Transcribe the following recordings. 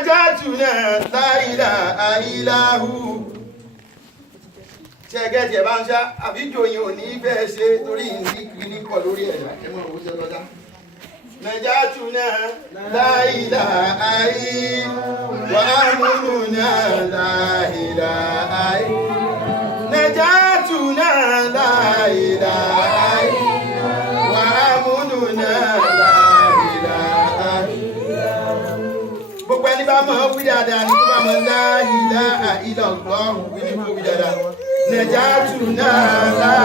najatuna la ilaha illahu ṣẹ́gẹ́ tí ẹ bá ń ṣá àbíjò yìí ò ní fẹ́ ṣe torí ìní kọ̀ lórí ẹ̀dà ẹmọ òwú ṣe lọ́dá najatuna la ilaha illahu wa amununa la ilaha illahu najatuna la ilaha illahu wa amununa la ilaha illahu gbogbo ẹni bá mọ̀ wí dáadáa ní tó bá mọ̀ la ilaha illallah wí ní kó wí dáadáa najatuna la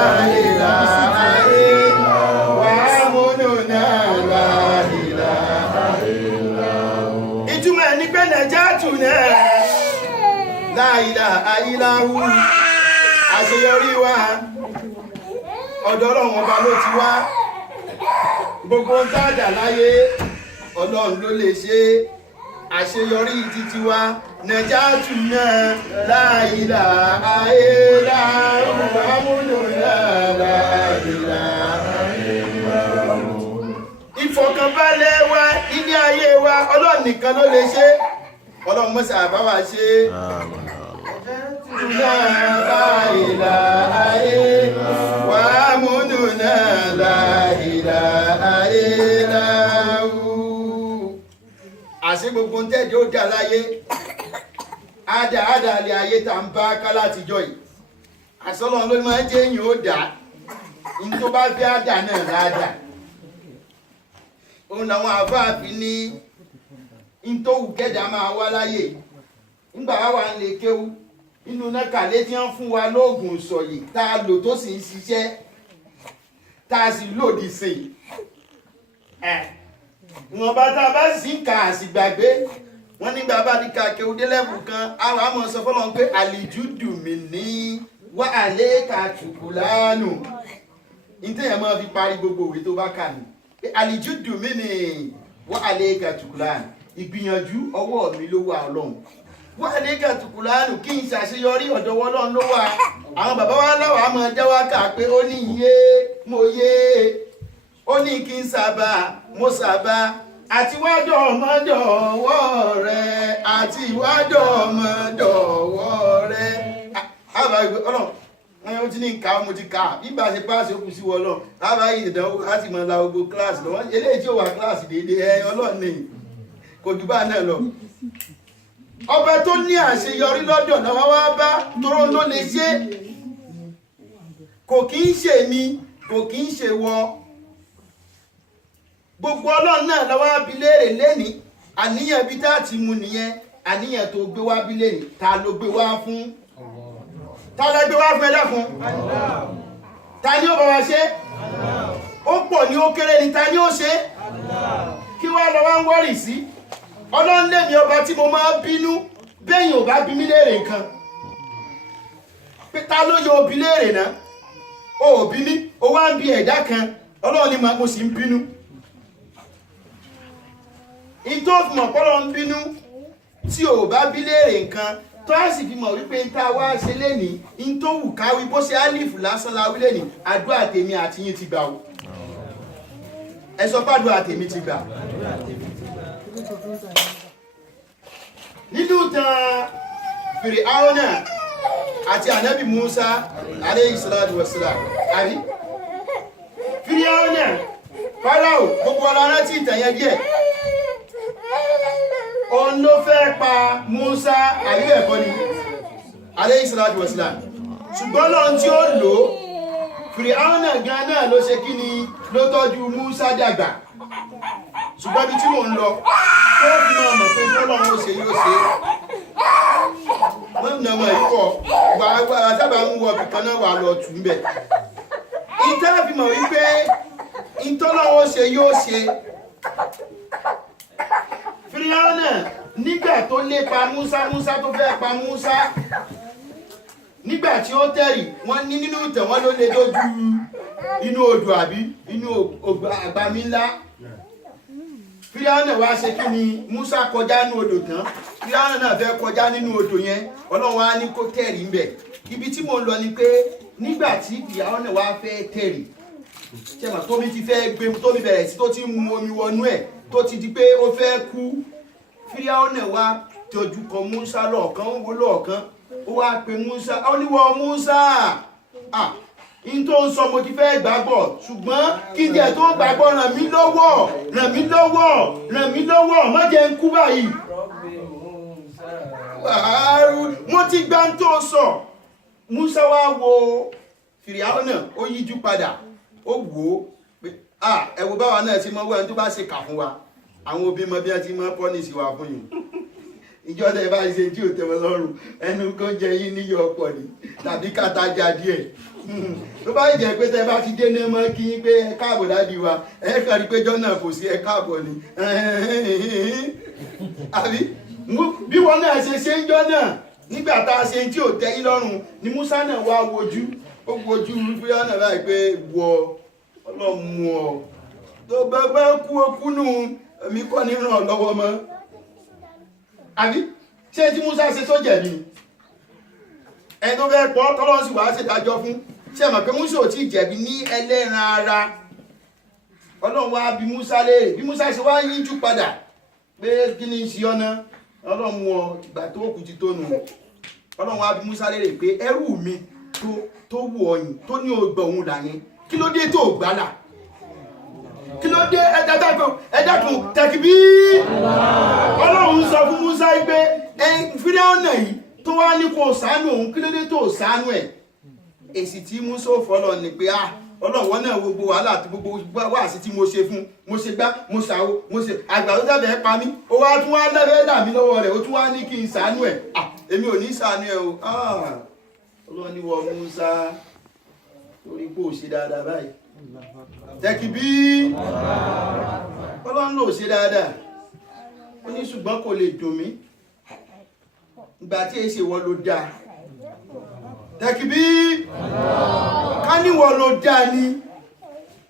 ilaha illallah wa amununa la ilaha illallah ìtumọ̀ ní pé najatuna la ilaha illallah àṣeyọrí wa ọ̀dọ̀ Ọlọ́run ọba ló ti wá gbogbo ń tàdà láyé Ọlọ́run ló lè ṣe àṣeyọrí títí wa najatuna la ilaha illallah wa amununa la ilaha illallah ìfọ̀kànbalẹ̀ wa ilé ayé wa Ọlọ́run nìkan ló lè ṣe Ọlọ́run mọ́sà bá wa ṣe la ilaha illallah wa amununa la ilaha illallah àṣẹ gbogbo ń tẹ́jọ́ ó dà láyé àdàlẹ̀ ayé tá ń bá ká látijọ́ yìí àṣọ́lọ́ ló máa ń jẹ́ èyàn ó dà ní tó bá fẹ́ àdà náà láàdà òun làwọn àfáàfin ní ní tó wù kẹ́dà máa wá láyé nígbà wà ń lè kéwú inú nákàlẹ́ tí wọ́n fún wa lóògùn sọ̀yì tá a lò tó sì ń ṣiṣẹ́ tá a sì lòdì sí wọn bá tá a bá sì ń kà á sì gbàgbé wọn nígbà bá di ká kéwúdé lẹ́bù kan àwọn àmọ́ sọ fọlọ́n pé àlìjúdù mi ní wá àlẹ́ ká tùkùlánù ìtẹ̀yẹ̀ máa fi parí gbogbo òwe tó bá kà ní pé àlìjúdù mi ní wá àlẹ́ ká tùkùlánù ìgbìyànjú ọwọ́ mi ló wà Ọlọ́run wá àlẹ́ ká tùkùlánù kí n ṣàṣeyọrí ọ̀dọ̀ Ọlọ́run ló wà àwọn bàbá wa láwàá máa jáwá kà pé ó ní iye mo yé ó ní kí n sábà mo sábà àti wádọ̀ ọmọdọ̀wọ́ rẹ̀ àti wádọ̀ ọmọdọ̀wọ́ rẹ̀ àbá ìgbé Ọlọ́run wọ́n ti ní nǹka mo ti kà nígbà ṣe páàsì òkú sí wọlọ́ àbá ìdánwò láti mọ̀ la gbogbo kíláàsì lọ́wọ́ eléyìí tí ó wà kíláàsì déédéé Ọlọ́run ní kò jù bá náà lọ ọba tó ní àṣeyọrí lọ́dọ̀ náà wá bá tóró ló lè ṣe kò kì í ṣe mi kò kì í ṣe wọ gbogbo Ọlọ́run náà lọ́wọ́ abiléèrè lẹ́ni àníyàn bí tá ti mú nìyẹn àníyàn tó gbé wá bí lẹ́ni ta ló gbé wá fún ta ló gbé wá fún ẹlẹ́fún ta ni ó bá wa ṣe ó pọ̀ ní ó kéré ni ta ni ó ṣe kí wá lọ wá ń wọ́rì sí Ọlọ́run lèmi ọba tí mo máa bínú bẹ́yìn ò bá bí mí léèrè nǹkan pé ta ló yọ òbí léèrè náà ó bí mí ó wá ń bi ẹ̀dá kan Ọlọ́run ni mo sì ń bínú ìtò fìmọ̀ pọ́lọ̀ ń bínú tí ò bá bí léèrè nǹkan tó á sì fi mọ̀ wípé ń tá wá ṣe lénìí ń tó wù káwí bó ṣe álìfù lásán la wí lénìí àdúrà tèmi àti yín ti gbà o ẹ sọ pé àdúrà tèmi ti gbà nínú tan Fíráúnà àti ànábì Mùsá alayhi salatu wassalam àbí Fíráúnà Fáráò gbogbo ọlá rántí ìtàn yẹn díẹ̀ òun ló fẹ́ pa Mùsá àyíbẹ̀ ẹ̀kọ́ ni alayhi salatu wassalam ṣùgbọ́n lọ́n tí ó lò Fíráúnà gan náà ló ṣe kí ni ló tọ́jú Mùsá dàgbà ṣùgbọ́n bí tí mò ń lọ tó fi máa mọ̀ pé tọ́lọ́run ó ṣe yóò ṣe wọ́n nà mọ̀ ìkọ̀ gbàgbà sábà ń wọ bìkan náà wà lọ tù ń bẹ̀ ìtẹ́ fi mọ̀ wípé ìtọ́lọ́run ó ṣe yóò ṣe Fíráúnà nígbà tó lépa Mùsá tó fẹ́ pa Mùsá nígbà tí ó tẹ̀rì wọ́n ní nínú ìtàn wọ́n ló lè dójú inú odò àbí inú àgbàmí ńlá Fíráúnà wá ṣe kí ni Mùsá kọjá nínú odò tán Fíráúnà náà fẹ́ kọjá nínú odò yẹn Ọlọ́run wá ní kó tẹ̀rì ńbẹ̀ ibi tí mo ń lọ ni pé nígbà tí Fíráúnà wá fẹ́ tẹ̀rì ṣẹ́mà tómi ti fẹ́ gbé tómi bẹ̀rẹ̀ sí tó ti mú omi wọnú ẹ̀ tó ti di pé ó fẹ́ kú Fíráúnà wá jọjú kọ Músà lọ́ọ̀kan ó wó lọ́ọ̀kan ó wá pe Músà ó ní wọ Músà in tó ń sọ mo ti fẹ́ gbàgbọ́ ṣùgbọ́n kí jẹ́ tó gbàgbọ́ ràn mí lọ́wọ́ má jẹ́ ń kú báyìí. wọ́n ti gbá ń tó sọ. Músà wá wo Fíráúnà ó yíjú padà ó wò ó pé ẹ wo báwa náà ti mọ wẹ́n tó bá ṣe kà fún wa àwọn òbí mọ bí wọ́n ti mọ pọ́nìsì wa fún yìí ìjọ tẹ bá ṣe tí ò tẹ́wọ́ lọ́rùn ẹnu kan jẹ yín níyọ ọ̀pọ̀ ni tàbí kàtàjà díẹ̀ tó bá jẹ́ pé tẹ bá ti dé ní mọ́ kí pé ẹ káàbọ̀ dádì wa ẹ kàn rí pé jọ́nà kò sí ẹ káàbọ̀ ni àbí bí wọn náà ṣe ń jọ́nà nígbà tá a ṣe tí ò tẹ́ yín lọ́rùn ni Músà náà wá wojú ó wojú Fíráúnà báyìí pé wọ ọlọ́mú ọ tó bẹ́ẹ̀ kú okú nù èmi kọ́ ní ràn lọ́wọ́ mọ́ àbí ṣé tí Músà ṣe tó jẹ̀bi ẹni tó fẹ́ pọ́ tọ́lọ́run sì wá ṣèdájọ́ fún ṣé mọ̀ pé Músà ò tí ì jẹ̀bi ní ẹlẹ́ran ara Ọlọ́run wá bi Músà léèrè bí Músà ṣe wá yíjú padà pé kí ni ṣe ọ́nà Ọlọ́run wọ ìgbà tó kù ti tó nù Ọlọ́run wá bi Músà léèrè pé ẹrú mi tó wù ọyìn tó ní ọgbà òun là yẹn kí ló dé tó gbálà kí ló dé ẹ̀dákun tẹ̀kìbí Ọlọ́run sọ fún Músà pé Fíráúnà yìí tó wá ní kó ṣàánú òun kí ló dé tó ṣàánú ẹ̀ èsì tí Músà fọlọ́ ni pé Ọlọ́run náà gbogbo wàhálà àti gbogbo wáàsí tí mo ṣe fún mo ṣe gbá mo ṣàwo mo ṣe àgbà tó tẹ̀bẹ̀ pa mí ó wá tún wá lẹ́fẹ̀ẹ́ dà mí lọ́wọ́ rẹ̀ ó tún wá ní kí n ṣàánú ẹ̀ èmi ò ní ṣàánú ẹ̀ o Ọlọ́run ní wọ Músà torí pé ò ṣe dáadáa báyìí tẹ́kìbí Ọlọ́run ló ṣe dáadáa ó ní ṣùgbọ́n kò lè dùn mí ìgbà tí è ṣe wọ́n ló dáa tẹ́kìbí ká níwọ̀ ló dáa ni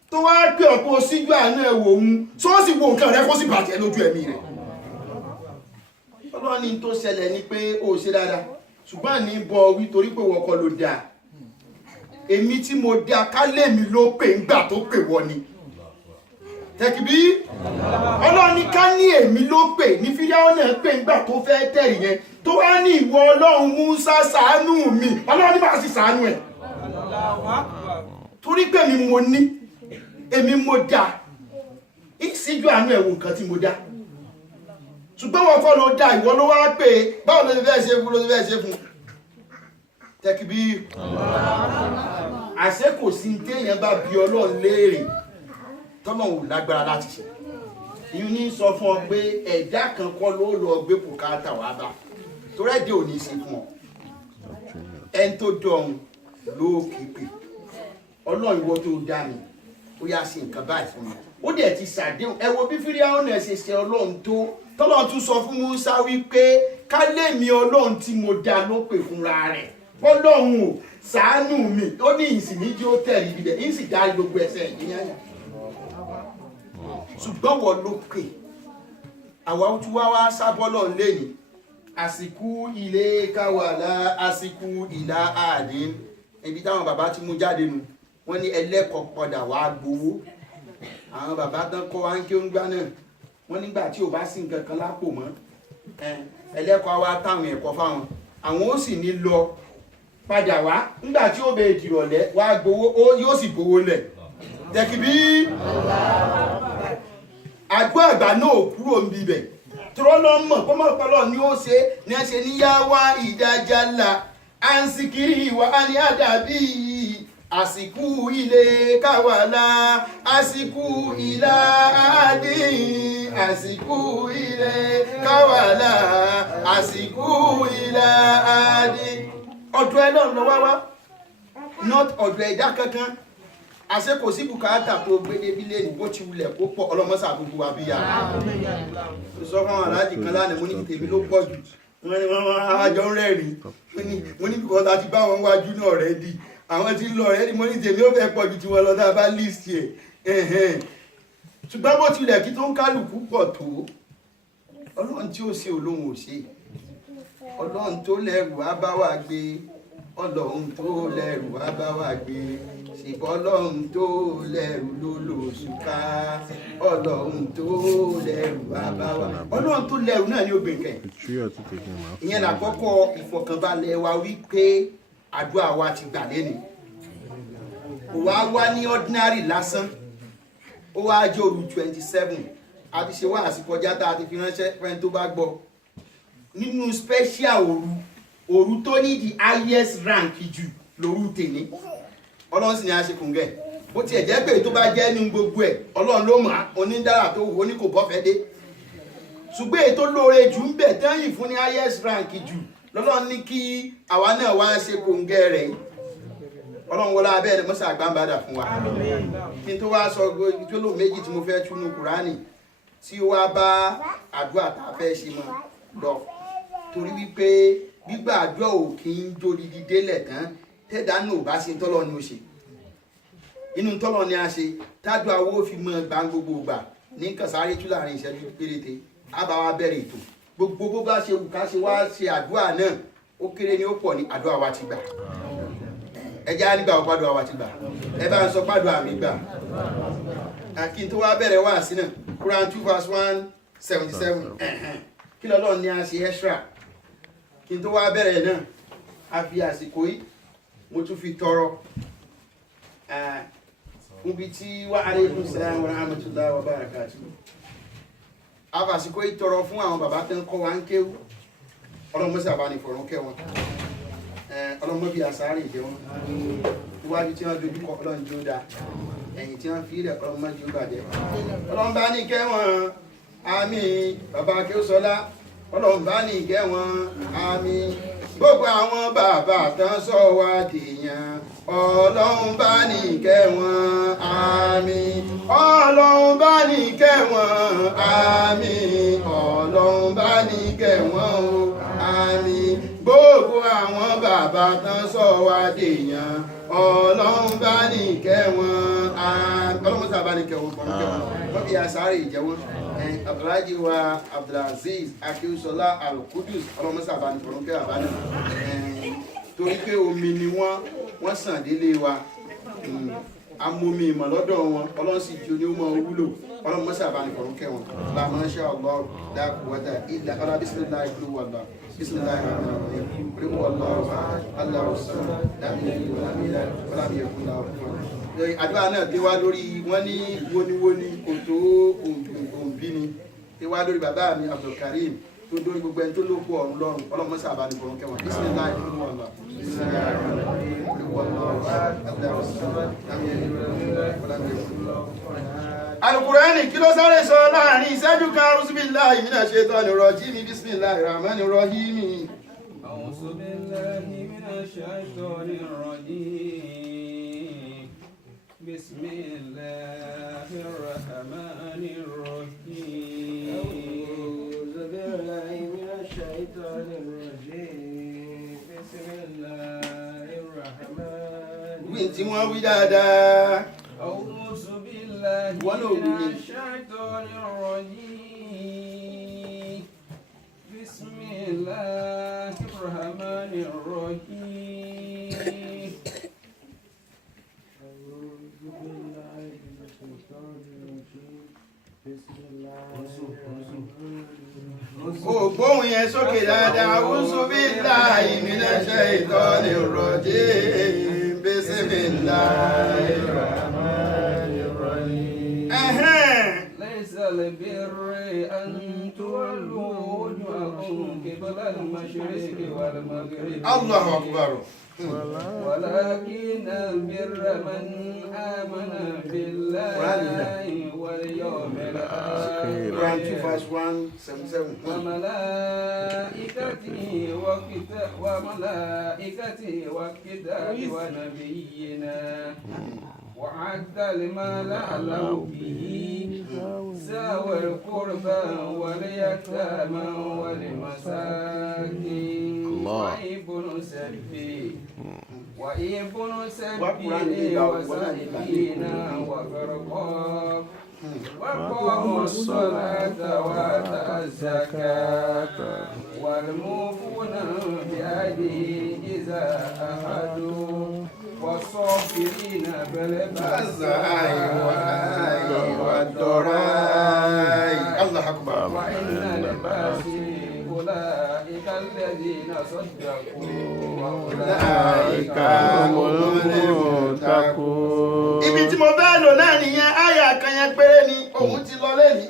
tó wá pé ọ̀pọ̀ síjú àánú ẹ̀wò òun tó sì wo nǹkan rẹ kó sì bàjẹ́ lójú ẹ̀mí rẹ̀ Ọlọ́run ní tó ṣẹlẹ̀ ni pé ó ṣe dáadáa ṣùgbọ́n ní bọ̀ wí torí pé wọ́n kọ́ ló dáa èmi tí mo dá kálẹ̀ mi ló pè ńgbà tó pè wọ́n ni tẹ́kìbí Ọlọ́run ní ká ní èmi ló pè ní Fíráúnà pè ńgbà tó fẹ́ tẹ̀rì yẹn tó wá ní ìwọ Ọlọ́run Músà ṣàánú mi Ọlọ́run ní bá sì ṣàánú ẹ̀ torí pé èmi mo dá ìṣíjú àánú ẹ̀wò nǹkan tí mo dá ṣùgbọ́n wọn kọ́ ló dá ìwọ ló wá pè báwo ló ti fẹ́ ṣe fún tẹ́kìbí àṣẹ kò sí téèyàn bá bi Ọlọ́run léèrè tọ́lọ́run ò lágbára láti ṣe ìyún ní sọ fún ọ pé ẹ̀dá kan kọ́ ló lọ gbé bùkátà wá bá torí ẹ̀dẹ́ ò ní ṣe fún ọ ẹni tó dọ̀hún ló képe Ọlọ́run ìwọ tó dá mi ó yá ṣe nǹkan báyìí fún mi ó dẹ̀ ti ṣàdéhùn ẹ wo bí Fíráúnà ṣe ṣe Ọlọ́run tó tọ́lọ́run tún sọ fún Músà wípé ká lèmi Ọlọ́run tí mo dá ló pè fúnra rẹ̀ Ọlọ́run ò ṣàánú mi ó ní ìsìnmí tí ó tẹ̀lé ibi dẹ̀ ń sì dá gbogbo ẹsẹ̀ ìyẹn ṣùgbọ́n wọ́n ló pè àwa tí wá sábọ́lọ̀ lẹ́yìn àsìkò ilé káwàlá àsìkò ìlà àdín ibi táwọn bàbá ti mú jáde nù wọ́n ní ẹlẹ́kọ̀ọ́ padà wá gbowó àwọn bàbá tán kọ́ wá ń kí ó ń gbá náà wọ́n nígbà tí ò bá sí nǹkan kan lápò mọ́ ẹlẹ́kọ̀ọ́ wá táwọn ẹ̀kọ́ fáwọn àwọn ó sì ní lọ padà wá nígbà tí ó bẹ ìdìrọ̀lẹ́ wá gbowó yóò sì gbowó lẹ̀ tẹ́kìbí àgbọ́ àgbà náà kúrò ń bibẹ̀ tọ́lọ́ mọ̀ pọ́mọ́pọ́lọ́ ni ó ṣe ní ẹ ṣe níyàwó ìdájálà àǹsìkiri ìwà ní àdàbí àsìkò ilé káwàlá àsìkò ìlà àdín àsìkò ilé káwàlá àsìkò ìlà àdín ọ̀dọ̀ ẹ náà lọ wá not ọ̀dọ̀ ẹ̀dá kankan àṣẹ kò sí bùkátà tó gbé débi lẹ́nu bó ti wulẹ̀ kó pọ̀ ọlọ́mọ́sà gbogbo wa bí yára sọ fún àwọn aláàjì kan lánàá mo ní tèmi ló pọ̀ jù wọ́n ní wọ́n àjọ ń rẹ́rìn mo ní bíkọ́ ta ti bá wọn wájú náà rẹ́ di àwọn tí ń lọ rẹ́ di mo ní tèmi ó fẹ́ pọ̀ jù tí wọ́n lọ tá a bá list ẹ̀ ṣùgbọ́n bó tilẹ̀ kí tó ń kálukú pọ̀ tó Ọlọ́run tí ó ṣe olóhùn ò ṣe Ọlọ́run tó lẹ́rù á bá wa gbé Ọlọ́run tó lẹ́rù á bá wa gbé ṣèbọ́ ọlọ́run tó lẹ́rù ló lòṣùká ọlọ́run tó lẹ́rù bàbá wa ọlọ́run tó lẹ́rù náà ní obìnrin ìyẹn làkọ́kọ́ ìfọ̀kànbalẹ̀ wa wípé àdúrà wa ti gbà lẹ́nu kò wá ní ordinary lásán ó wá jẹ́ òru 27 àti ṣe wá àsìkọjá tá a ti fi ránṣẹ́ fẹ́ni tó bá gbọ́ nínú special òru tó ní the highest rank jù lóru tèmi ọlọ́run sì ni a ṣe kùngẹ̀ bó tiẹ̀ jẹ́ pé tó bá jẹ́ ní gbogbo ẹ̀ ọlọ́run ló mọ̀ onídàrà tó wù ó ní kò bọ́ fẹ́ dé ṣùgbọ́n èyí tó lóore jù ń bẹ̀ tẹ́yìn fún ní highest rank jù lọ́lọ́run ní kí àwa náà wá ṣe kùngẹ̀ rẹ̀ yìí ọlọ́run wọlé abẹ́ rẹ̀ mọ́sá àgbàmbádà fún wa kí n tó wá sọ gbólóhùn méjì tí mo fẹ́ túnú kùránì tí ó wá bá àdúrà tá a fẹ́ ṣe mọ́ lọ torí wípé gbígbà àdúrà ò kí ń dódìdí délẹ̀ tán tẹ́dá náà ò bá ṣe tọ́lọ́ ni ó ṣe inú tọ́lọ́ ni a ṣe tádùá owó fi mọ́ gbà gbogbo gbà ní kàsáré tú láàrin ìṣẹ́jú péréte á bá wa bẹ̀rẹ̀ ètò gbogbo bó bá ṣe wù ká ṣe wá ṣe àdúrà náà ó kéré ní ó pọ̀ ní àdúrà wa ti gbà ẹjẹ́ á nígbà ọ̀pá àdúrà wa ti gbà ẹ bá ń sọ pàdùà mi gbà kí n tó wá bẹ̀rẹ̀ wá sí náà Quran 2 verse 177 kí lọ́lọ́ ní a ṣe extra kí n tó wá bẹ̀rẹ̀ náà a fi àsìkò yìí mo tún fi tọrọ níbi tí wa alaykum salaam wa rahmatullahi wa barakatuh a fi àsìkò yìí tọrọ fún àwọn bàbá tó ń kọ́ wa ń kéwú ọlọ́mọ sábà ní fọ̀rọ̀ kẹ́ wọn ọlọ́mọ bíi àsáárì jẹ́ wọn iwájú tí wọ́n dojú kọ ọlọ́run jó dáa ẹ̀yìn tí wọ́n fi rẹ̀ ọlọ́mọ jó bàjẹ́ ọlọ́run bá ní kẹ́ wọn àmín bàbá Akéwùsọ́lá ọlọ́run bá ní kẹ́ wọn àmín gbogbo àwọn bàbá tán sọ wá dèèyàn ọlọ́run bá ní kẹ́ wọn àmín ọlọ́run bá ní kẹ́ wọn àmín ọlọ́run bá ní kẹ́ wọn o àmín gbogbo àwọn bàbá tán sọ wá dèèyàn ọlọ́run bá ní kẹ́ wọn àmín ọlọ́run sábà ní kẹ́ wọn kọ́ ní kẹ́ wọn wọ́n fi àsáré ìjẹ́wọ́n Abdulhaji wa Abdulaziz Akéwùsọ́lá Al-Qudus ọlọ́run sábà ní kọ́ ní kẹ́ àbá náà torí pé omi ni wọ́n sàn délé wa amomi ìmọ̀ lọ́dọ̀ wọn ọlọ́run sì ju onímọ̀ wúlò ọlọ́run mọ́sà bá ní kọ̀ọ̀rún kẹwọn láàmú ṣe ọlọ́ dákúwọ́dà ilẹ̀ ọlá bísímìláì ìlú wọ̀lá bísímìláì rahmanirrahim rímù ọlọ́ aláwọ̀sán dábìlì ọlábìyẹ̀kún láwọ̀ àdúrà náà dé wá lórí wọ́n ní wóníwóní kò tó òǹbí ni dé wá lórí bàbá mi Abdulkarim tó dórí gbogbo ẹni tó lóko ọ̀run lọ́run ọlọ́run mọ́sà bá ní kọ̀ọ̀rún kẹwọn bísímìláì ìlú wọ̀lá bísímìláì rahmanirrahim rímù ọlọ́ aláwọ̀sán Al-Qur'ani kí ló sáré sọ láàrin ìṣẹ́jú kan A'udhu-billahi minash shaitanir rajim bismillahir rahmanir rahim A'udhu-billahi minash shaitanir rajim Bismillahir rahmanir rahim A'udhu-billahi minash shaitanir rajim Bismillahir rahmanir rahim tí wọ́n wí dáadáa من الشيطان الرجيم بسم الله الرحمن الرحيم gbóhùn yẹn sókè dáadáa A'udhu billahi minash shaitanir rajim bismillahir rahmanir rahim ليس البر أن تولوا وجوهكم قبل المشرق والمغرب الله أكبر ولكن البر من آمن بالله واليوم الآخر وملائكته وكتاب ونبينا وعد المال له به ذوي القربى واليتامى والمساكين وابن سبيل وسائلين وفرقاب وقاموا الصلاة وآتوا الزكاة والموفون بعهدهم إذا عاهدوا والصابرين في البأساء البأساء والضراء الله أكبر وإن الفاسقين أولئك الذين صدقوا وأولئك هم المتقون. ibi tí mo bá lò náà nìyẹn àyà kan yẹn péré ni òun ti lọ lẹ́ni.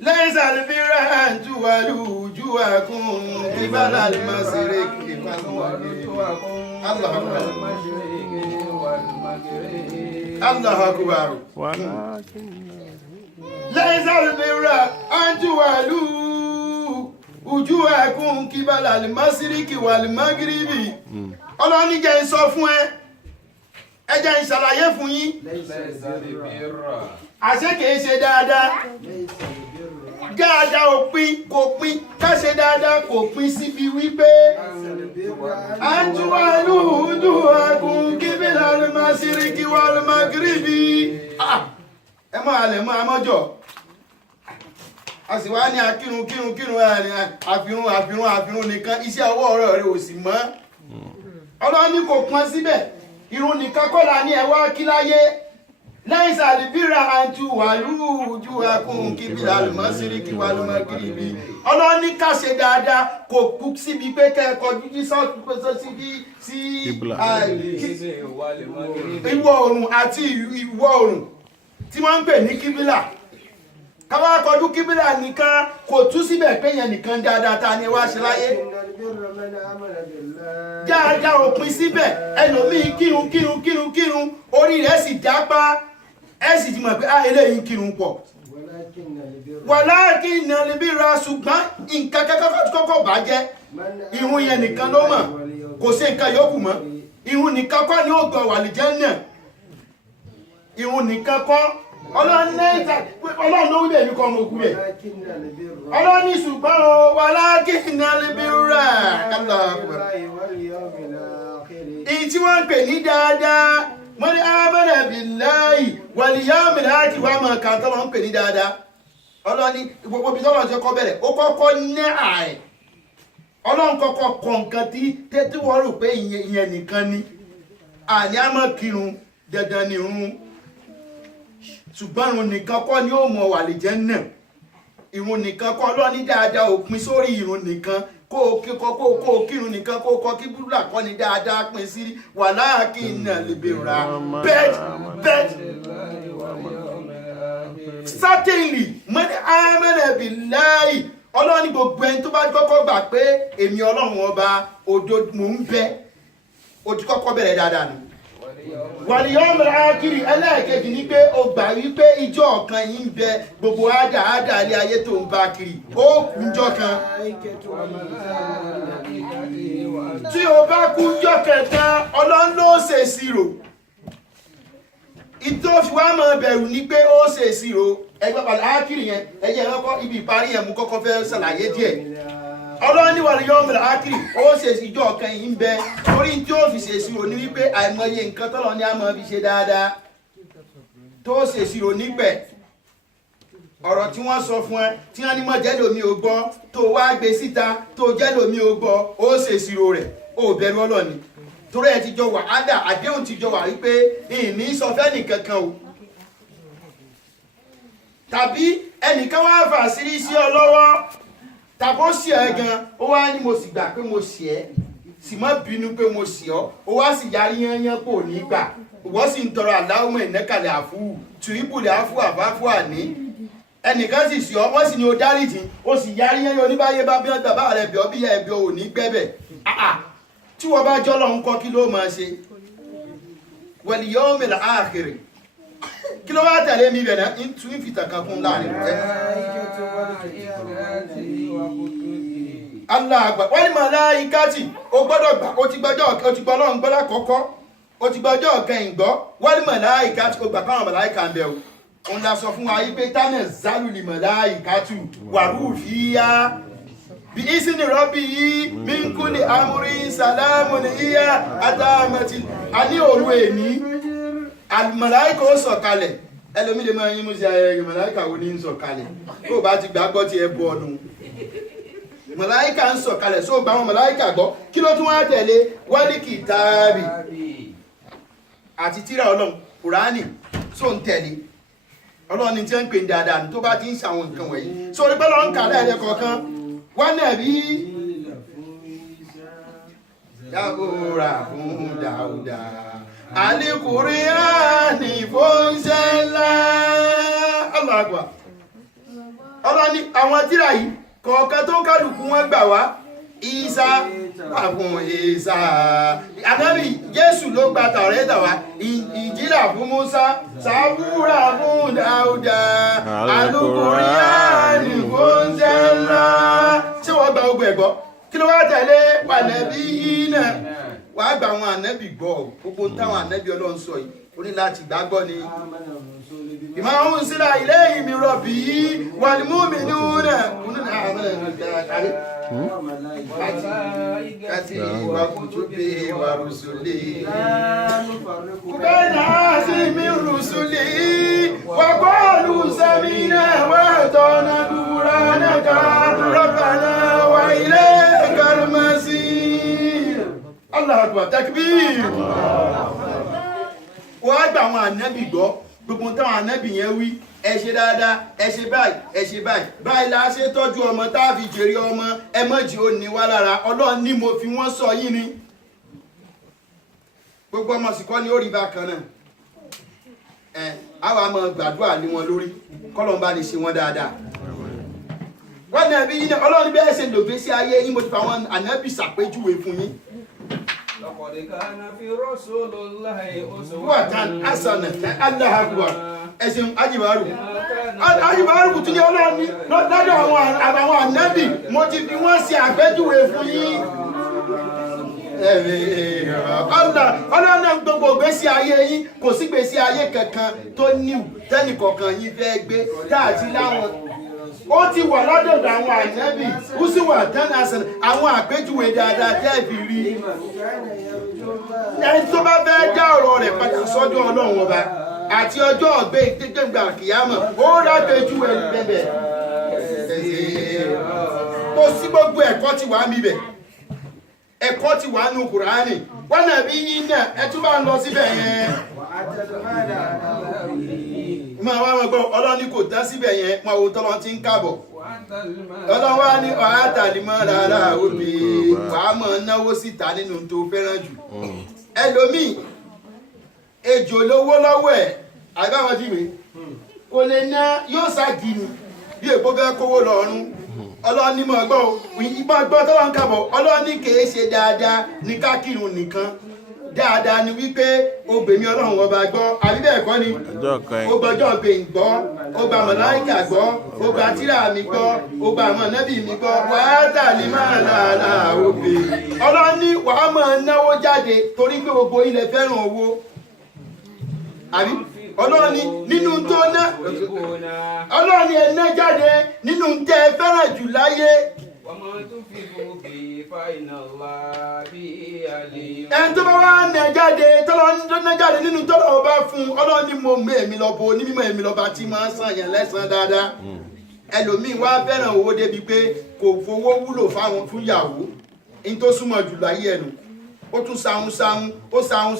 ليس البر أن تولوا وجوهكم قبل المشرق الله أكبر الله أكبر ليس البر أن تولوا وجوهكم قبل المشرق والمغرب Ọlọ́run ní jẹ́ n sọ fún ẹ jẹ́ n ṣàlàyé fún yín àṣé kìí ṣe dáadáa dáadáa ò pín kò pín ká ṣe dáadáa kò pín síbi wípé àjùwàlú ojú kíbílà al-mashriqi wal-maghribi ẹ máa lè máa mọ́jọ́ a sì wá ní akírun àfihàn nìkan iṣẹ́ ọwọ́ rẹ̀ ò sì mọ́ Ọlọ́run ní kò pọ́n síbẹ̀ irun nìkan kọ́ la ní ẹ wá kí láyé ليس البر أن تولوا وجوهكم قبل المشرق والمغرب Ọlọ́run ní ká ṣe dáadáa kò kú síbi pé kẹ́ kọjú sí ìwọ̀ oòrùn àti ìwọ̀ oòrùn tí wọ́n ń pè ní kíbílà ká wá kọjú kíbílà nìkan kò tú síbẹ̀ pé yẹn nìkan dáadáa ta ni wá ṣe láyé dáadáa òpin síbẹ̀ ẹlòmíì kírun orí rẹ̀ sì dápá ẹ sì ti mọ̀ pé eléyìí kírun pọ̀ walakinna al-birra ṣùgbọ́n nǹkan kọ́kọ́ bàjẹ́ irun yẹn nìkan ló mọ̀ kò sí nǹkan yòókù mọ́ irun nìkan kọ́ ni ó gbọ́ wàlìjẹ́nnà irun nìkan kọ́ Ọlọ́run ló wí bẹ́ẹ̀ ní kọ́ ọmọ ogun bẹ́ẹ̀ Ọlọ́run ní ṣùgbọ́n walakinna al-birra èyí tí wọ́n ń pè ní dáadáa wọ́n ní amana billahi wal yawmil akhir wà máa kà tọ́lọ́ ń pè ní dáadáa Ọlọ́run ní gbogbo bí tọ́lọ́ ti kọ́ bẹ̀rẹ̀ ó kọ́kọ́ ní ààrẹ Ọlọ́run kọ́kọ́ kọ nǹkan tí wọ́n rò pé ìyẹn nìkan ni àní á máa kírun dandan ní irun ṣùgbọ́n irun nìkan kọ́ ni ó mọ̀ wà lè jẹ́ náà irun nìkan kọ́ Ọlọ́run ní dáadáa òpin sórí irun nìkan kó kírun nìkan kó kọ kí búrúdà kọ́ ni dáadáa pín sí walakinna al-birra bet certainly man amana billahi Ọlọ́run ní gbogbo ẹni tó bá kọ́kọ́ gbà pé èmi Ọlọ́run ọba òdo mò ń bẹ ó ti kọ́kọ́ bẹ̀rẹ̀ dáadáa ni wal yawmil akhir ẹlẹ́ẹ̀kejì ni pé o gbà wípé ìjọ kan yìí ń bẹ gbogbo àdá ilé ayé tó ń bá kiri ó kúnjọ kan tí o bá kúnjọ kẹta Ọlọ́run ló ṣe ìṣirò ìtòfi wa máa bẹ̀rù ni pé ó ṣe ìṣirò ẹgbẹ́ pàdé ákìrì yẹn ẹ̀yẹ ẹ̀kọ́ ibi ìparí yẹn mú kọ́kọ́ fẹ́ ṣàlàyé díẹ̀ Ọlọ́run ní wal yawmil akhir ó ṣe ìjọ kan yìí ń bẹ torí tí ó fi ṣe ìṣirò ní wípé àìmọye nǹkan tọ́lọ́ ní a máa fi ṣe dáadáa tó ṣe ìṣirò nípẹ̀ ọ̀rọ̀ tí wọ́n sọ fún ẹ tí wọ́n ní mọ̀ jẹ́lòmí ò gbọ́ tó wá gbé síta tó jẹ́lòmí ò gbọ́ ó ṣe ìṣirò rẹ̀ ó bẹ̀rù Ọlọ́run ni torí ẹ ti jọ wà ádà àdéhùn ti jọ wà wípé ìní sọ fẹ́ nìkankan o tàbí ẹnìkan wá fà sírí sí ọ lọ́wọ́ tàbó sí ẹ gan ó wá ní mo sì gbà pé mo sì ẹ́ sì má bínú pé mo sì ọ́ ó wá sì yarí yányán kò ní gbà wọ́n sì ń tọrọ Allahumma innaka al-afuwwu tuhibbul afwa fa'fu anni ẹnìkan sì sí ọ wọ́n sì ní o dáríjì ó sì yarí yányán oníbáyé bá bí ọgbà bá rẹ̀ bí ọ bí yẹ ẹbí ò ní gbẹ́bẹ̀ tí wọ́n bá jọ́lọ́ ń kọ́ kí ló máa ṣe wal yawmil akhir kí ló wá tẹ̀lé mi bẹ̀rẹ̀ ń tún fìtàkà kún láàrin Allah àgbà wọ́n ní màláíkàtì ó gbọ́dọ̀ gbà ó ti gbọ́ Ọlọ́run gbọ́ lákọ̀ọ́kọ́ ó ti gbọ́jọ́ kẹ́yìn gbọ́ wọ́n ní màláíkàtì ó gbà káwọn màláíkà ń bẹ̀ o òun la sọ fún wa yí pé tánà zálùlì màláíkàtù wàrú fìyà bí ìsìnì rọ́bì yìí min kulli amrin salamun hiya àtàmàtì a ní òru èní màláíkà ó sọ̀kalẹ̀ ẹlòmí lè máa yín mú sí ayẹyẹ màláíkà wo ní ń sọ̀kalẹ̀ tó bá ti gbàgbọ́ ti ẹ bọ́ ọdún màláíkà ń sọ̀kalẹ̀ só gba àwọn màláíkà gbọ́ kí ló tún wá tẹ̀lé wálé kìtàbì àti tírà Ọlọ́run Kùránì tó ń tẹ̀lé Ọlọ́run ní tí ń pè ní dáadáa tó bá ti ń ṣàwọn nǹkan wọ̀nyí sórí pé lọ́n kà lẹ́ẹ̀dẹ́ kọ̀ọ̀kan wọ́n náà bí Jábúrà fún Dáúdà Àlìkùránì fóúnṣẹ́lá ọlọ́gbà Ọlọ́ni àwọn tírà yìí kọ̀ọ̀kan tó kálukú wọn gbà wá Ìsá fún Ìsá Ànábì Jésù ló gba Tàórátà wá Ìnjílà fún Músá Sábúrà fún Dáúdà Àlìkùránì fóúnṣẹ́lá ṣé wọ́n gba ogun ẹ̀gbọ́ kí ló wá tẹ̀lé pàlẹ́bí yìí náà wàá gba àwọn ànábì gbọ́ gbogbo táwọn ànábì Ọlọ́run sọ yìí ó ní láti gbàgbọ́ ni bima unzila ilayhi min rabbihi wal mu'minuna àti wa kutubihi wa rusulihi kubaina min rusulihi wa qalu sami'na wa ata'na ghufranaka rabbana wa ilaykal masir Allahu akbar takbir wọ́n á gba àwọn ànábì gbọ́ gbogbo táwọn ànábì yẹn wí ẹ ṣe dáadáa ẹ ṣe báyìí ẹ ṣe báyìí báyìí la ṣe tọ́jú ọmọ tá a fi jèrè ọmọ ẹ mọ̀jì ó ní wá lára Ọlọ́run ní mo fi wọ́n sọ yín ni gbogbo ọmọ sì kọ́ ni ó rí bákan náà àwa máa gbàdúrà lé wọn lórí kọ́lọ́n bá lè ṣe wọn dáadáa wọ́n ní ẹbí yín náà Ọlọ́run bẹ́ẹ̀ ṣe lògbé sí ayé yín mo ti fa àwọn ànábì ṣàpèjúwe fún yín. لقد كان في رسول الله أسوة حسنة الله أكبر ẹ̀sìn ajibaru tún ní Ọlọ́run ní lọ́dọ̀ àwọn ànábì mo ti fi wọ́n ṣe àpèjúwe fún yín Ọlọ́run náà gbogbo ìgbésí ayé yín kò sí ìgbésí ayé kankan tó níwù tẹ́nìkọ̀ọ̀kan yín fẹ́ gbé táàtì láwọn ó ti wà lọ́dọ̀ àwọn ànábì ó sì wà tánàṣán àwọn àpèjúwe dáadáa tẹ́ fi rí ẹni tó bá fẹ́ dá ọ̀rọ̀ rẹ̀ padà sọ́dọ̀ Ọlọ́run ọba àti ọjọ́ ọ̀gbẹ́ ìgbẹ́gbẹ́gbà kìyàmọ̀ ó rápèjúwe bẹ̀bẹ̀ kò sí gbogbo ẹ̀kọ́ ti wà níbẹ̀ ẹ̀kọ́ ti wà nù Kùránì wọ́n náà bí yín náà ẹ tún bá ń lọ síbẹ̀ yẹn máa wá wọn gbọ́ Ọlọ́run kò tán síbẹ̀ yẹn máa wo tọ́lọ́ ti ń kábọ̀ Ọlọ́run wá ní ọ̀hátàlímọ́ rárá òbí wàá mọ̀ náwó síta nínú tó fẹ́ràn jù ẹlòmíì ejò lówó lọ́wọ́ ẹ̀ àgbàwọ̀ tí mi kò lè ná yóò ságì ni bí èpo fẹ́ kówó lọ́rùn Ọlọ́run ní mọ̀ gbọ́ ìgbà gbọ́ tọ́lọ́ ń kábọ̀ Ọlọ́run ní kìí ṣe dáadáa ní kákìrún nìkan dáadáa ni wípé obìnrin Ọlọ́run ọba gbọ́ àbí bẹ́ẹ̀ kọ́ ni ó gbọ́jọ́ gbẹ̀yìn gbọ́ ó gba màláíkà gbọ́ ó gba tírà mi gbọ́ ó gba àwọn ànábì mi gbọ́ wàá tàlí máa làálà òbí Ọlọ́run ní wàá máa náwó jáde torí pé gbogbo ilẹ̀ fẹ́ràn owó àbí Ọlọ́run ní nínú tó ná Ọlọ́run ní ẹ̀ná jáde nínú tẹ́ fẹ́ràn jù láyé ẹni tó bá wá nà jáde tọ́lọ́ nà jáde nínú tọ́lọ́ ọba fún Ọlọ́run ní mo mú èmi lọ bo ní mímọ́ èmi lọ́ba tí máa ń sàn yẹn lẹ́sàn dáadáa ẹlòmíín wá fẹ́ràn owó débi pé kò fowó wúlò fún yàwó ní tó súnmọ́ jù láyé ẹnu ó tún sahun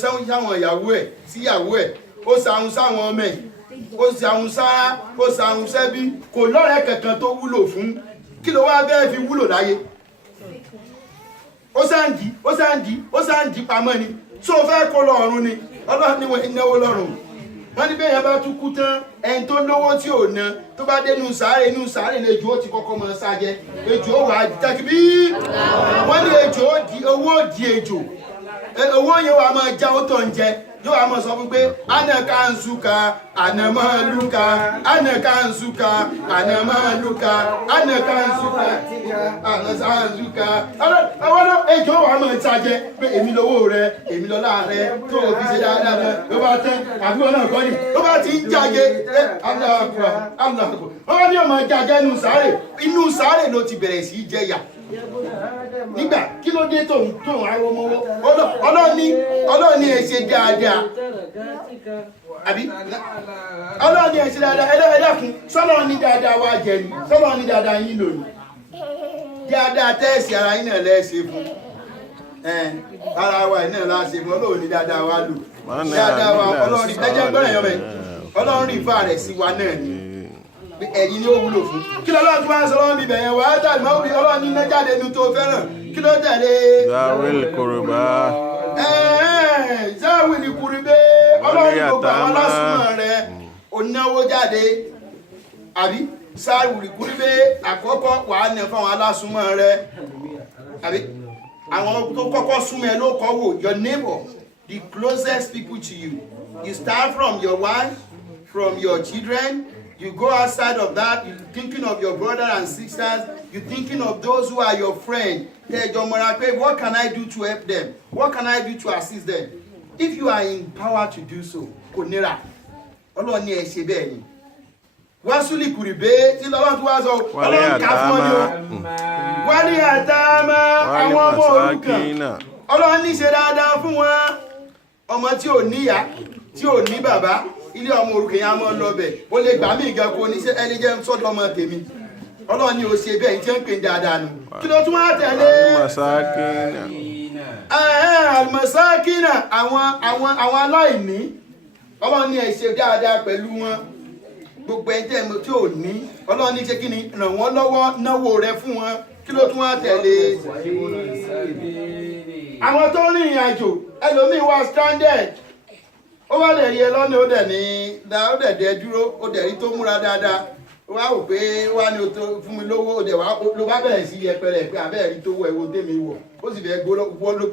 sáwọn ìyàwó ẹ̀ síyàwó ẹ̀ ó sahun sáwọn ọmọ ẹ̀ ó sahun sára ó sahun sẹ́bí kò lọ́rẹ̀ẹ́ kankan tó wúlò fún kí ló wá bẹ́ẹ̀ fi wúlò láyé ó sáǹdì pamọ́ ni tó fẹ́ kó lọ́rùn ni Ọlọ́run ní wọ́n náwó lọ́rùn wọ́n ní bẹ́ẹ̀ bá tún kú tán ẹni tó lówó tí ò ná tó bá dé inú sàárè lejò ó ti kọ́kọ́ mọ́ sájẹ́ ejò ó wà jákèbí wọ́n ní owó di ejò owó yẹn wà máa já ó tọ̀ ń jẹ yóò wá mọ̀ sọ fún pé anakansuka anamaluka anakansuka anamaluka anakansuka anasansuka àwọn ejò wà mọ̀ ṣàjẹ́ pé èmi lówó rẹ èmi lọ́lá rẹ tó o fi ṣe dáadáa rẹ ló bá tẹ́ àbúrò náà kọ́ ni ló bá ti ń jáde aláàkúrà wọ́n ní ọmọ jáde inú sàárè ló ti bẹ̀rẹ̀ sí jẹyà nígbà kí ló dé tó ń arọ mọ́wọ́ Ọlọ́run ní ẹ ṣe dáadáa àbí Ọlọ́run ní ẹ ṣe dáadáa ẹlẹ́kùn sọ́lọ́run ní dáadáa wá jẹ ni sọ́lọ́run ní dáadáa yín lò ní dáadáa tẹ́ẹ̀sì ara yín náà lẹ́ẹ̀ṣe fún ara wa náà láṣẹ fún Ọlọ́run ní dáadáa wá lò dáadáa wa ọlọ́run rí ẹjẹ́ gbọ́dọ̀ yọ bẹ́ẹ̀ ọlọ́run rí ìfà rẹ̀ sí wa náà ni ẹ̀yin ni ó wúlò fún kí lọ́lọ́run tó máa ń sọ lọ́wọ́ bíbẹ̀ yẹn wà á tà mọ́ bí ọlọ́run ní jáde nu tó fẹ́ràn kí ló tẹ̀lé. zawil kuruba. zawil kuruba ọlọ́run gbogbo àwọn alásùnmọ̀ rẹ̀ onáwó jáde àbí zawil kuruba àkọ́kọ́ wà á nẹ fún àwọn alásùnmọ̀ rẹ̀ àbí àwọn tó kọ́kọ́ súnmọ́ ẹ ló kọ́ wò your neighbor the closest people to you you start from your wife from your children. You go outside of that, you're thinking of your brothers and sisters, you're thinking of those who are your friends. What can I do to help them? What can I do to assist them? If you are in power to do so, Konira, Ọlọ́run ní ẹ ṣe bẹ́ẹ̀ ni. Wasuli kuribe, tí Ọlọ́run tó wá sọ, Ọlọ́run kà fún ọ ni o. Wálé àtàmà, àwọn ọmọ òrukàn. Ọlọ́run ní ṣe dáadáa fún wọn. Ọmọ tí ò níyá, tí ò ní bàbá. Ilé ọmọ òrukàn yẹn á mọ́ lọ́bẹ̀ ó lè gbà mí ìgbà kó ní ṣe ẹni jẹ́ sọ́dọ̀ ọmọ tèmi Ọlọ́run ni ó ṣe bẹ́ẹ̀ tí ń pè dáadáa nù kí ló tún wá tẹ̀lé almasakina àwọn aláìní Ọlọ́run ni ẹ ṣe dáadáa pẹ̀lú wọn gbogbo ẹni tẹ́ mo tí ò ní Ọlọ́run ní ṣe kí ni ràn wọ́n lọ́wọ́ náwó rẹ fún wọn kí ló tún wá tẹ̀lé àwọn tó rìnrìn àjò ẹlòmíì wá stranded ó wá lè rí ẹ lọ́nà ó dẹ̀ ní ó dẹ̀ dẹ̀ dúró ó dẹ̀ rí tó múra dáadáa ó wá wò pé wá ní o tó fún mi lówó ó dẹ̀ wá ló bá bẹ̀rẹ̀ sí yẹpẹrẹ pé abẹ́rẹ́ rí tó wọ ẹ̀wọ̀n tèmi wọ̀ ó sì fẹ́ gbọ́ lo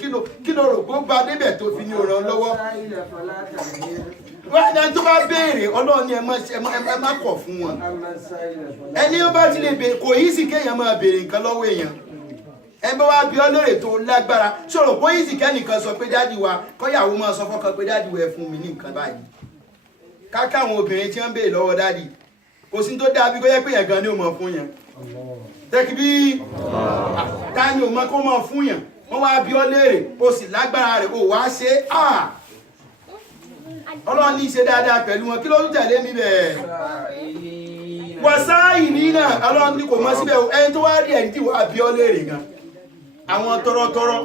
kí ló rò pé ó bá débẹ̀ tó fi ní òràn lọ́wọ́ wọ́n ẹni tó bá béèrè Ọlọ́run ni ẹ má kọ̀ fún wọn ẹni ó bá ti lè béèrè kò yí sí kéèyàn máa béèrè nǹkan lọ́wọ́ èèyàn ẹgbẹ́ wa bí ọlọ́rẹ̀ tó lágbára sọ̀rọ̀ bó yìí sì kẹ́nìkan sọ pé dáàdì wa kọ́yàwó máa sọ fọ́kàn pé dáàdì wa ẹ fún mi ní nǹkan báyìí káká àwọn obìnrin tí wọ́n ń béèrè lọ́wọ́ dáàdì kò sí tó dáa bí kó yẹ pé yẹn gan ni ó mọ̀ fún yẹn tẹ́kí bí ta ni ò mọ̀ kó mọ̀ fún yẹn wọ́n wá bí ọlọ́rẹ̀ o sì lágbára rẹ̀ o wá ṣe Ọlọ́run ní ṣe dáadáa pẹ̀lú wọn kí ló ń tẹ̀lé mi bẹ́ẹ̀ wàsáì ní náà Ọlọ́run ní kò mọ́ síbẹ̀ ẹni tó wá rí ẹni tí wà bí ọlọ́rẹ̀ gan àwọn tọrọtọrọ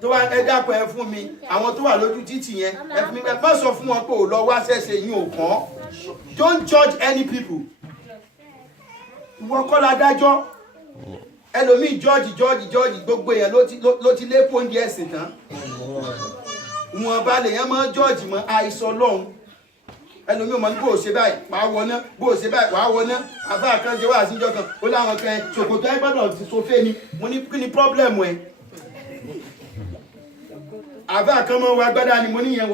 tó wá ẹ dápọ̀ ẹ fún mi àwọn tó wà lójú títì yẹn ẹ fún mi bẹ́ẹ̀ má sọ fún wọn pé ò lọ wá ṣẹ̀ṣẹ̀ yín ò kàn don't judge any people ìwọ kọ́ la dájọ́ ẹlòmíì judge gbogbo èèyàn ló ti lé pọ́ńdì ẹ̀sìn tán wọn bá lè yẹn máa judge mọ́ àìsàn lọ́hùn ẹlòmíì ò mọ̀ ní bó o ṣe báyìí wàá wọná bó o ṣe báyìí wàá wọná àfáà kan jẹ́ wá àṣìjọ kan ó láwọn kan ṣòkòtò ẹ gbọ́dọ̀ ti sofé ni mo ní kí ni pọ́blẹ́mù ẹ àfáà kan mọ́ wa gbádá ni mo ní yẹn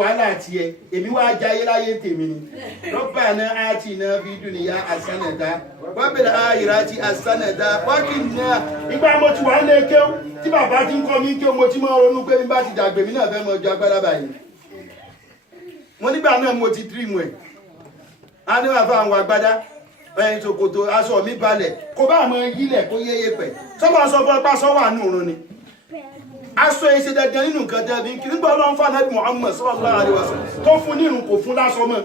wàhálà àti ẹ èmi wá jayé láyé tèmi ni Rabbana atina fid dunya hasanatan wa fil akhirati hasanatan wa qina ìgbà mo ti wà ń lé kéw tí bàbá ti ń kọ́ mi kéw mo ti máa ronú pé mi bá ti dàgbé mi náà fẹ́ mọ ju agbára báyìí mo nígbà náà mo ti dream ẹ̀ a ní wà fún àwọn agbádá ẹ̀yìn ṣòkòtò aṣọ mi balẹ̀ kò bá mọ yílẹ̀ kó yéye pẹ̀ sọ́mọ́ sọ fún ọpá sọ́wọ́ àánú òrun ni aṣọ ẹ̀ṣẹ̀ dandan nínú nǹkan tẹ́bí kí nígbà Ọlọ́run fún Ànábì Muhammad sallallahu alaihi wasallam tó fún nírun kò fún lásọ mọ́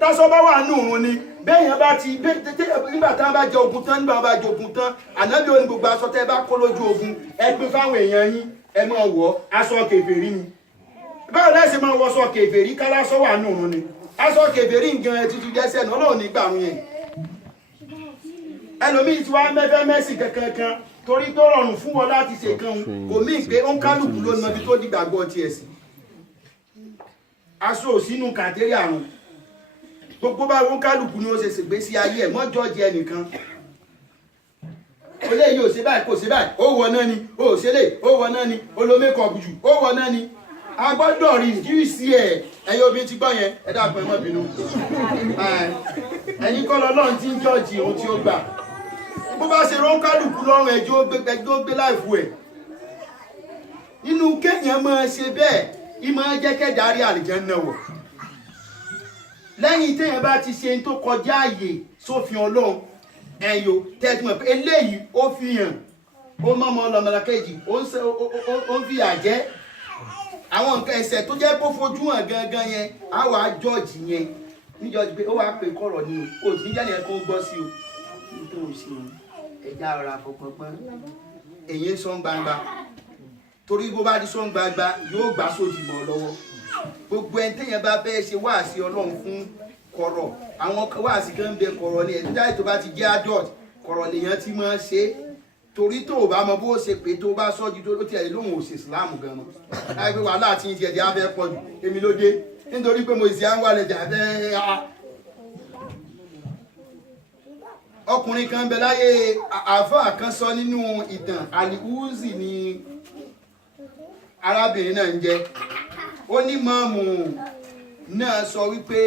tásọ bá wà ní òrun ni bẹ́yàn bá ti nígbà tán bá jẹ ogun tán nígbà bá jẹ ogun tán Ànábì ó ní gbogbo aṣọ tẹ́ bá kó lójú ogun ẹ pín fáwọn èèyàn yín ẹ máa wọ̀ aṣọ kèfèrí ni báwo lẹ́sẹ̀ máa wọṣọ kèfèrí kálásọ wà ní òrun ni aṣọ kèfèrí nǹkan ẹ tuntun jẹ́sẹ̀ náà Ọlọ́run nígbà wọn yẹn ẹlòmíì tí wàá mẹ́fẹ́ mẹ́sì kankan torí tó rọrùn fún wọn láti ṣe kan kò mí pé ó ń kálukú ló mọ ibi tó dìgbàgbọ́ tiẹ̀ sí aṣọ òsínú kàtẹ́rì àrùn gbogbo bá wọn kálukú ni ó ṣe ṣègbé sí ayé ẹ̀ mọ́ jọ́ọ̀jì ẹnìkan olè yìí ò ṣe báyìí kò ṣe báyìí ó wọ náà ni ó ṣe lè ó wọ náà ni olómẹ́kọ̀ọ́bù jù ó wọ náà ni a gbọ́dọ̀ rí ìrísí ẹ̀ ẹ̀yin obìnrin ti gbọ́ yẹn ẹ dákun ẹ má bínú ẹ̀yin kọ́ lọ́lọ́run tí ń jọ́ọ̀jì ohun tí ó gbà bó bá ṣe rán kálukú lọ́rùn ẹjọ́ gbé láìfù ẹ̀ nínú kéèyàn máa ṣe bẹ́ẹ̀ ìmọ̀ jẹ́ kẹ́dàrí àlìjánnà wọ̀ lẹ́yìn téèyàn bá ti ṣe tó kọjá àyè sófin Ọlọ́run ẹ̀yọ tẹ́tùmọ̀ pé eléyìí ó fi hàn ó mọ́mọ́ ọlọ́mọlákejì ó ń fi àjẹ́ àwọn nǹkan ẹ̀ṣẹ̀ tó jẹ́ kó fojú hàn gangan yẹn á wà á jọ́ọ̀jì yẹn níjọ́ọ̀jì pé ó wàá pè kọ̀rọ̀ ni o sì ní jáde yẹn kó gbọ́ sí o nítorí sí ẹja ọ̀rọ̀ àfọkànpọ́n èyí sọ gbangba torí bó bá di sọ gbangba yóò gbà sódì mọ́ lọ́wọ́ gbogbo ẹni téèyàn bá fẹ́ ṣe wáàsí Ọlọ́run fún kọ̀rọ̀ àwọn wáàsí kan ń bẹ kọ̀rọ̀ ni ẹ̀dúdá tó bá ti jẹ́ adult kọ̀rọ̀ lèèyàn ti máa ṣe torí tó o bá mọ bó ṣe pé tó o bá sọ́jú tó ló tiẹ̀ lóhùn òsì Islam gan-an láì pé wàhálà àti ìjì ẹ̀dẹ̀ abẹ́ pọ̀ jù èmi ló dé nítorí pé mo ìsì à ń wà lẹ́jà bẹ́ẹ̀ ọkùnrin kan bẹ láyé àáfàá kan sọ nínú ìtàn Al-Uzi ni arábìnrin náà ń jẹ́ ó ní mọ́ọ̀mù náà sọ wípé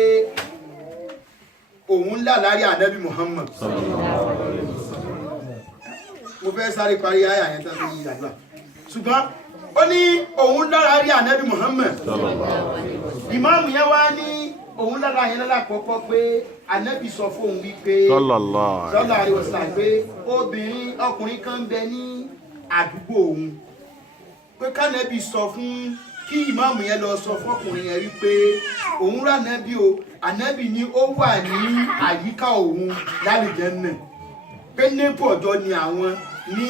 òun lálàrí ànábì Muhammad mo fẹ́ sáré parí àyà yẹn tán tó yí àdúrà ṣùgbọ́n ó ní òun lálàrí ànábì Muhammad ìmáàmù yẹn wá ní òun lára yẹn lálákọ̀ọ́kọ́ pé ànábì sọ fóun wípé sallallahu alaihi wasallam pé ọkùnrin kan bẹ ní àdúgbò òun pé kánẹ́bì sọ fún kí ìmáàmù yẹn lọ sọ fọkùnrin yẹn wípé òun rà nẹ́bí o ànẹ́bì ni ó wà ní àyíká òun lálìjẹ́nnà pé nébọ̀ ọ̀dọ́ ni àwọn ní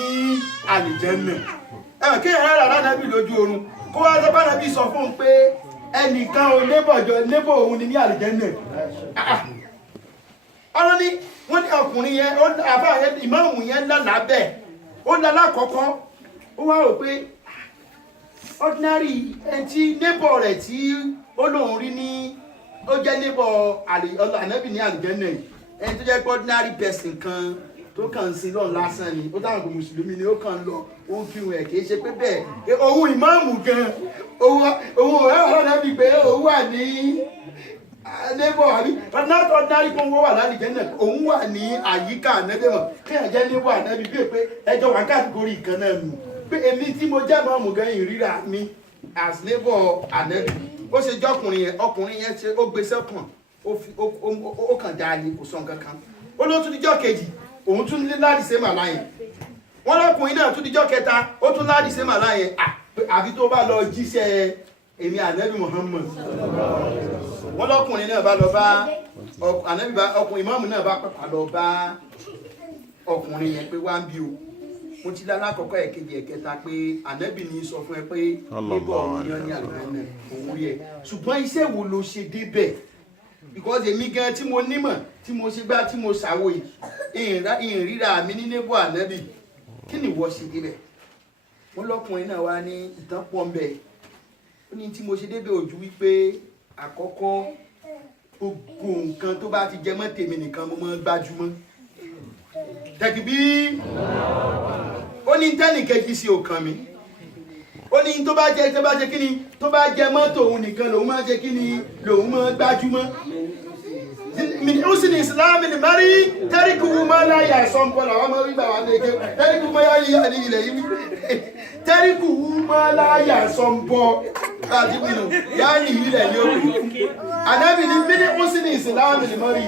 àlìjẹ́nnà kí ẹ̀rọ rà nẹ́bì lójú oorun kó wá sọ bánẹ́bì sọ fún un pé ẹnìkan o nébọ̀ òun ni ní àlìjẹ́nnà ọ̀rọ̀ ni wọ́n ní ọkùnrin yẹn àbá yẹn ìmáàmù yẹn lálàá bẹ́ẹ̀ ó lálàá kọ́kọ́ ó wá rò pé ordinary ẹntì neighbor rẹ̀ tí ó lóun rí ní ó jẹ́ neighbor ànábì ní àlùjẹ́nà ẹni tó jẹ́ pé ordinary person kan tó kàn sí lọ́n lásán ni ó dáhùn pé mùsùlùmí ni ó kàn lọ ó ń fi hùn ẹ̀ kì í ṣe pé bẹ́ẹ̀ òun ìmáàmù gan òun ọ̀rẹ́ ànábì pé òun wà ní neighbor àbí not ordinary kan wọ́n wà lálùjẹ́nà òun wà ní àyíká ànábì mọ̀ kéèyàn jẹ́ neighbor ànábì bíi pé ẹjọ́ wà káàkiri ìkan náà nù pé èmi tí mo jẹ́ mọ́mù gan ìríra mi as neighbor ànábì ó ṣe jọ́kùnrin ọkùnrin yẹn ṣe ó gbé sẹ́kùn ó kàn dáa ní kò sọ nǹkan kan ó ló tún díjọ́ kejì òun tún ní láti ṣe màlá yẹn wọ́n lọ́kùnrin náà tún díjọ́ kẹta ó tún láti ṣe màlá yẹn àbí tó bá lọ jíṣẹ́ èmi ànábì Muhammad wọ́n lọ́kùnrin náà bá lọ bá ànábì ọkùnrin ìmáàmù náà bá pàpà lọ bá ọkùnrin yẹn pé wá ń bí o mo ti dá lákọ̀ọ́kọ́ ẹ̀kejì ẹ̀kẹta pé ànábì ní sọ fún ẹ pé níbọ̀ ọ̀yàn ní àgbẹ̀nà òun rí ẹ ṣùgbọ́n iṣẹ́ wo ló ṣe débẹ̀ because èmi gan tí mo nímọ̀ tí mo ṣe gbá tí mo ṣàwò ìhìn ríra mi ní níbọ̀ ànábì kí ni ìwọ ṣe débẹ̀ wọ́n lọ́kùnrin náà wá ní ìtàn pọ̀ ń bẹ̀ ó ní tí mo ṣe débẹ̀ ojú wípé àkọ́kọ́ gbogbo nǹkan tó bá ti jẹ mọ́ tèmi nìkan mo mọ́ gbájúmọ́ tẹ̀kìbí ó ní tẹ́nìkejì sí ọkàn mi ó ní tó bá jẹ́ kí ni tó bá jẹ mọ́tò òun nìkan lòun máa jẹ́ kí ni lòun máa gbájúmọ́ min husni islami ni mari tẹ́ríkù máa láyà sọ́npọ̀ làwọn ọmọ wípé àwọn ẹgbẹ́ tẹ́ríkù máa yá ní ilẹ̀ yìí tẹ́ríkù máa láyà sọ́npọ̀ àti pinnu yá ní ilẹ̀ yóò ànábì ní min husni islami ni mari